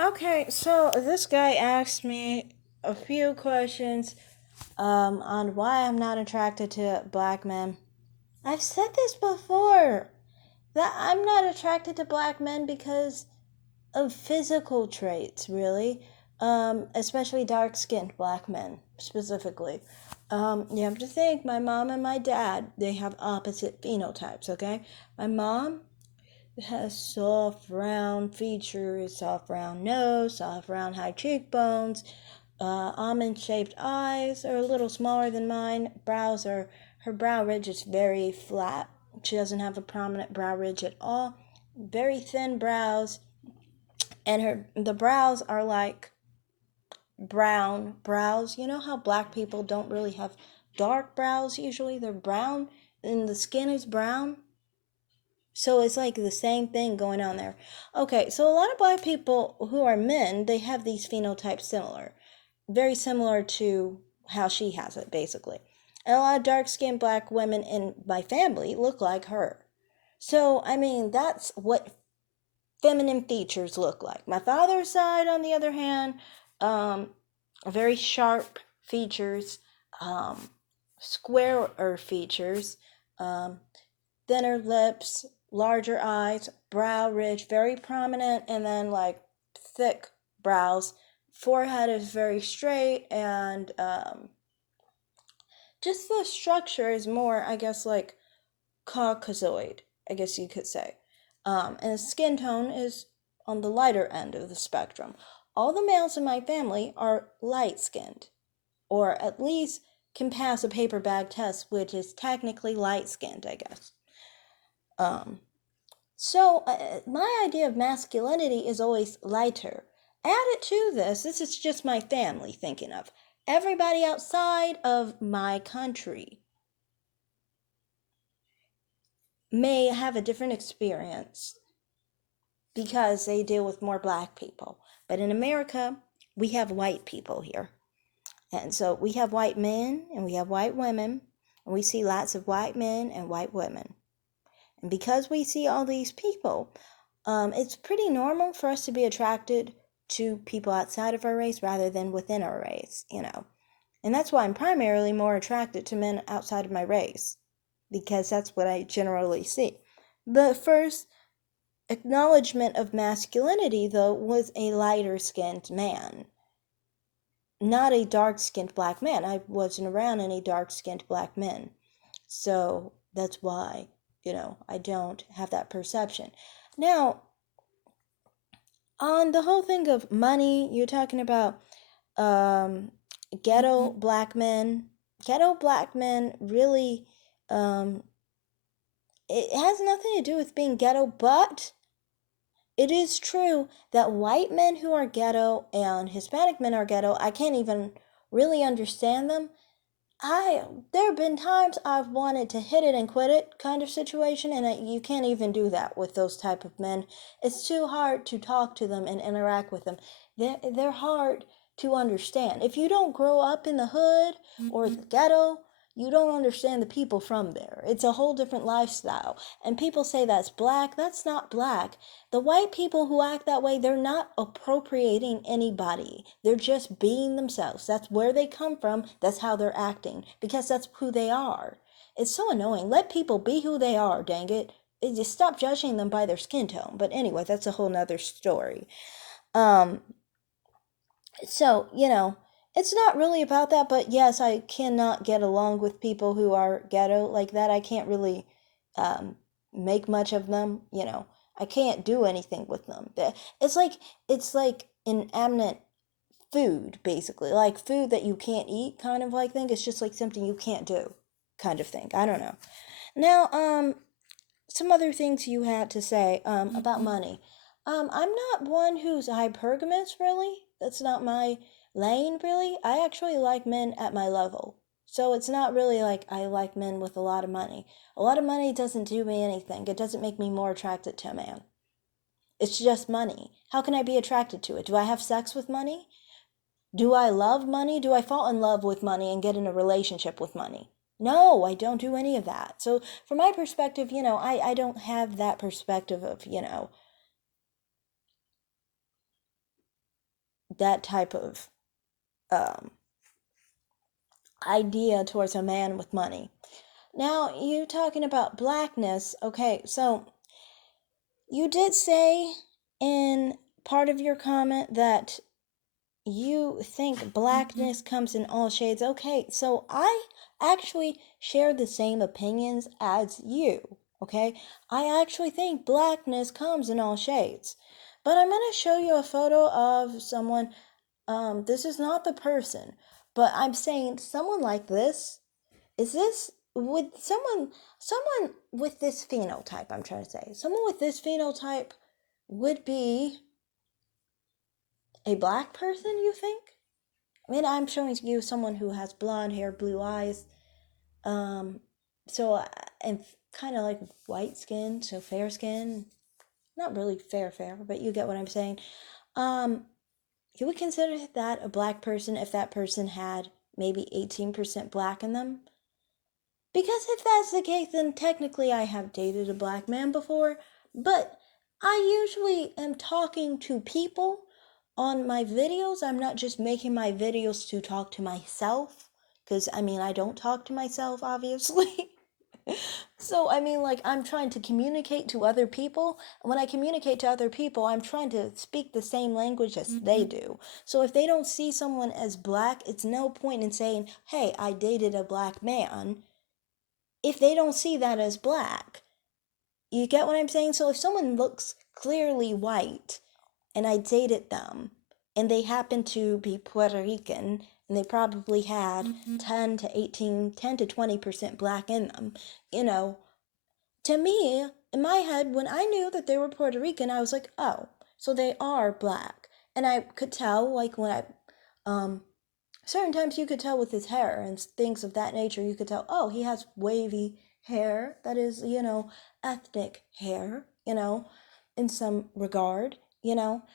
Okay, so this guy asked me a few questions on why I'm not attracted to black men. I've said this before that I'm not attracted to black men because of physical traits, really, especially dark skinned black men specifically. You have to think my mom and my dad, they have opposite phenotypes, okay? My mom has soft, round features, soft, round nose, soft, round, high cheekbones, almond shaped eyes are a little smaller than mine. Her brow ridge is very flat. She doesn't have a prominent brow ridge at all. Very thin brows, and the brows are like brown brows. You know how black people don't really have dark brows usually? They're brown, and the skin is brown. So it's like the same thing going on there. Okay, so a lot of black people who are men, they have these phenotypes similar, very similar to how she has it, basically. And a lot of dark skinned black women in my family look like her. So, I mean, that's what feminine features look like. My father's side, on the other hand, um, very sharp features, um, squarer features, um, thinner lips, larger eyes, brow ridge, very prominent, and then like thick brows. Forehead is very straight, and just the structure is more, I guess, like Caucasoid, I guess you could say. And skin tone is on the lighter end of the spectrum. All the males in my family are light skinned, or at least can pass a paper bag test, which is technically light skinned, I guess. Um, so, my idea of masculinity is always lighter. Added to this is just my family thinking of. Everybody outside of my country may have a different experience because they deal with more black people. But in America, we have white people here. And so we have white men and we have white women, and we see lots of white men and white women. And because we see all these people, it's pretty normal for us to be attracted to people outside of our race rather than within our race. And that's why I'm primarily more attracted to men outside of my race, because that's what I generally see. The first acknowledgement of masculinity, though, was a lighter skinned man, not a dark skinned black man. I wasn't around any dark skinned black men. So that's why, I don't have that perception. Now, on the whole thing of money, you're talking about um, ghetto black men. Ghetto black men really, um, it has nothing to do with being ghetto, but it is true that white men who are ghetto and Hispanic men are ghetto, I can't even really understand them. I there have been times I've wanted to hit it and quit it kind of situation, and you can't even do that with those type of men. It's too hard to talk to them and interact with them. They're hard to understand. If you don't grow up in the hood or the ghetto, you don't understand the people from there. It's a whole different lifestyle. And people say that's black. That's not black. The white people who act that way, they're not appropriating anybody. They're just being themselves. That's where they come from. That's how they're acting because that's who they are. It's so annoying. Let people be who they are, dang it. Just stop judging them by their skin tone. But anyway, that's a whole nother story. Um, so, it's not really about that, but yes, I cannot get along with people who are ghetto like that. I can't really um, make much of them. I can't do anything with them. It's like inanimate food, basically. Like food that you can't eat, kind of like thing. It's just like something you can't do, kind of thing. I don't know. Now, some other things you had to say about money. I'm not one who's hypergamous, really. That's not my lane, really. I actually like men at my level. So it's not really like I like men with a lot of money. A lot of money doesn't do me anything. It doesn't make me more attracted to a man. It's just money. How can I be attracted to it? Do I have sex with money? Do I love money? Do I fall in love with money and get in a relationship with money? No, I don't do any of that. So, from my perspective, I don't have that perspective of, that type of idea towards a man with money. Now, you talking about blackness. Okay, so you did say in part of your comment that you think blackness comes in all shades. Okay, so I actually share the same opinions as you. Okay, I actually think blackness comes in all shades. But I'm going to show you a photo of someone. This is not the person, but I'm saying someone like this. Is this would someone with this phenotype, I'm trying to say. Someone with this phenotype would be a black person, you think? I mean, I'm showing you someone who has blonde hair, blue eyes, um, so and kind of like white skin, so fair skin. Not really fair, but you get what I'm saying. Um, you would consider that a black person if that person had maybe 18% black in them? Because if that's the case, then technically I have dated a black man before, but I usually am talking to people on my videos. I'm not just making my videos to talk to myself, because I mean, I don't talk to myself, obviously. So, I mean, like, I'm trying to communicate to other people. And when I communicate to other people, I'm trying to speak the same language as they do. So, if they don't see someone as black, it's no point in saying, hey, I dated a black man, if they don't see that as black. You get what I'm saying? So, if someone looks clearly white and I dated them and they happen to be Puerto Rican and they probably had 10 to 18, 10 to 20% black in them, you know, to me, in my head, when I knew that they were Puerto Rican, I was like, oh, so they are black. And I could tell, like, when certain times you could tell with his hair and things of that nature, you could tell, oh, he has wavy hair. That is, ethnic hair, in some regard,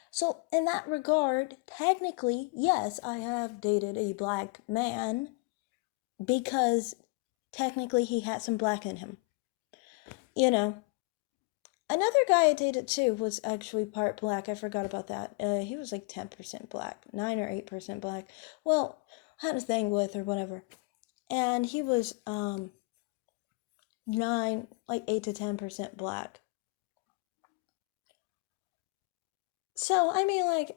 So, in that regard, technically, yes, I have dated a black man because technically he had some black in him, you know. Another guy I dated too was actually part black. I forgot about that. He was like 10% black, 9 or 8% black. Well, had a thing with or whatever. And he was 9, like 8 to 10% black. So, I mean, like,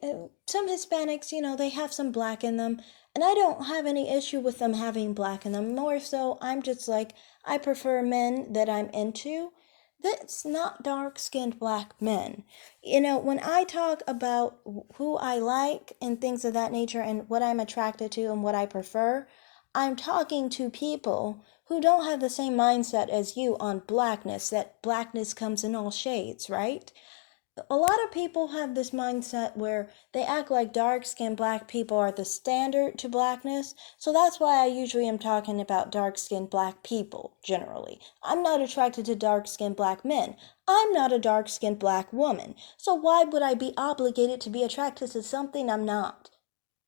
some Hispanics, they have some black in them. And I don't have any issue with them having black in them. More so, I'm just like, I prefer men that I'm into that's not dark skinned black men. When I talk about who I like and things of that nature and what I'm attracted to and what I prefer, I'm talking to people who don't have the same mindset as you on blackness, that blackness comes in all shades, right? A lot of people have this mindset where they act like dark skinned black people are the standard to blackness. So that's why I usually am talking about dark skinned black people generally. I'm not attracted to dark skinned black men. I'm not a dark skinned black woman. So why would I be obligated to be attracted to something I'm not?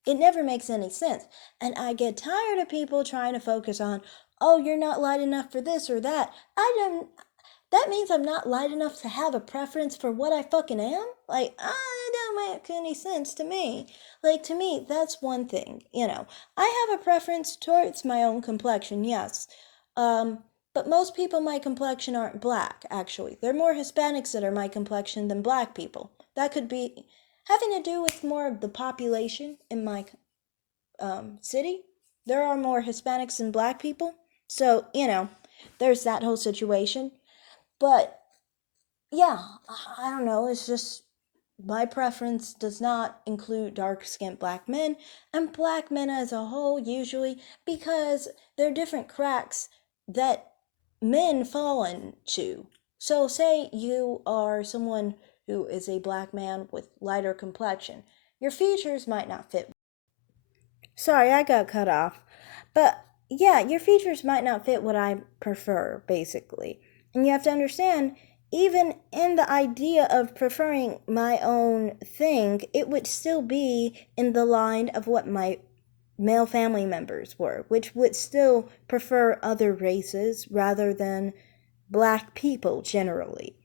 It never makes any sense. And I get tired of people trying to focus on, oh, you're not light enough for this or that. I don't. That means I'm not light enough to have a preference for what I fucking am? Like, that don't make any sense to me. Like, to me, that's one thing, I have a preference towards my own complexion, yes. But most people my complexion aren't black, actually. They're more Hispanics that are my complexion than black people. That could be having to do with more of the population in my city. There are more Hispanics than black people. So, there's that whole situation. But yeah, I don't know. It's just my preference does not include dark skinned black men and black men as a whole, usually, because there are different cracks that men fall into. So, say you are someone who is a black man with lighter complexion, your features might not fit. Sorry, I got cut off. But yeah, your features might not fit what I prefer, basically. And you have to understand, even in the idea of preferring my own thing, it would still be in the line of what my male family members were, which would still prefer other races rather than black people generally.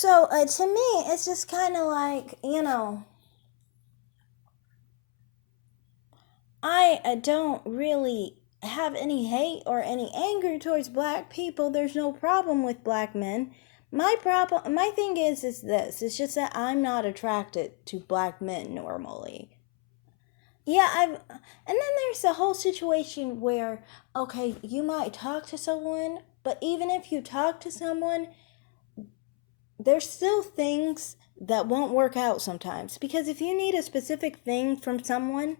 So, to me, it's just kind of like, I don't really have any hate or any anger towards black people. There's no problem with black men. My thing is this. It's just that I'm not attracted to black men normally. Yeah, and then there's the whole situation where, okay, you might talk to someone, but even if you talk to someone, there's still things that won't work out sometimes. Because if you need a specific thing from someone,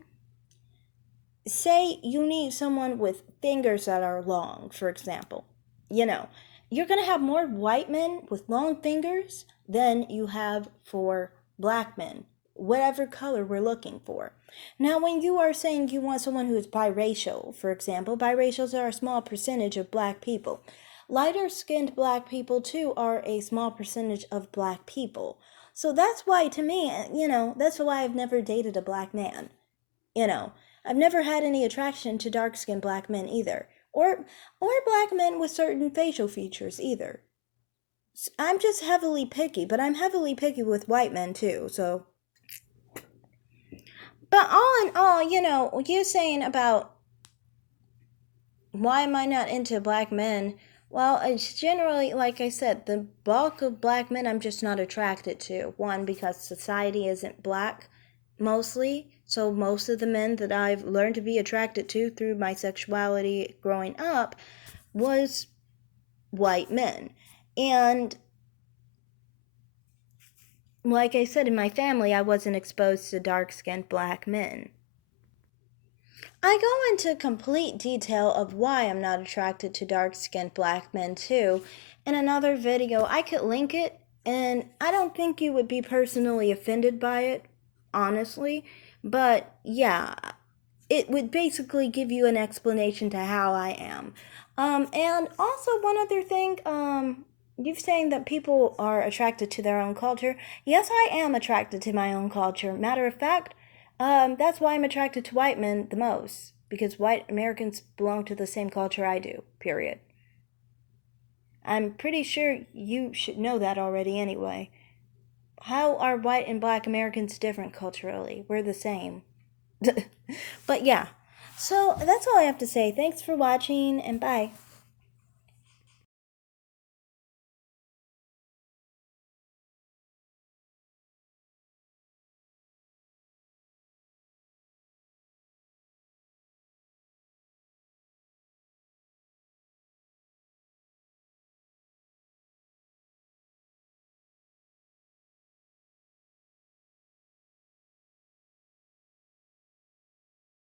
say you need someone with fingers that are long, for example, you know, you're going to have more white men with long fingers than you have for black men, whatever color we're looking for. Now, when you are saying you want someone who is biracial, for example, biracials are a small percentage of black people. Lighter skinned black people, too, are a small percentage of black people. So that's why, to me, that's why I've never dated a black man. You know, I've never had any attraction to dark-skinned black men either, or black men with certain facial features either. I'm just heavily picky, but I'm heavily picky with white men too. So, but all in all, you saying about why am I not into black men? Well, it's generally, like I said, the bulk of black men I'm just not attracted to. One, because society isn't black mostly. So most of the men that I've learned to be attracted to through my sexuality growing up was white men. And like I said, in my family, I wasn't exposed to dark-skinned black men. I go into complete detail of why I'm not attracted to dark-skinned black men too in another video. I could link it, and I don't think you would be personally offended by it, honestly. But yeah, it would basically give you an explanation to how I am. And also one other thing, you've saying that people are attracted to their own culture. Yes, I am attracted to my own culture. Matter of fact, that's why I'm attracted to white men the most, because white Americans belong to the same culture I do, period. I'm pretty sure you should know that already anyway. How are white and black Americans different culturally? We're the same. But yeah, so that's all I have to say. Thanks for watching, and bye.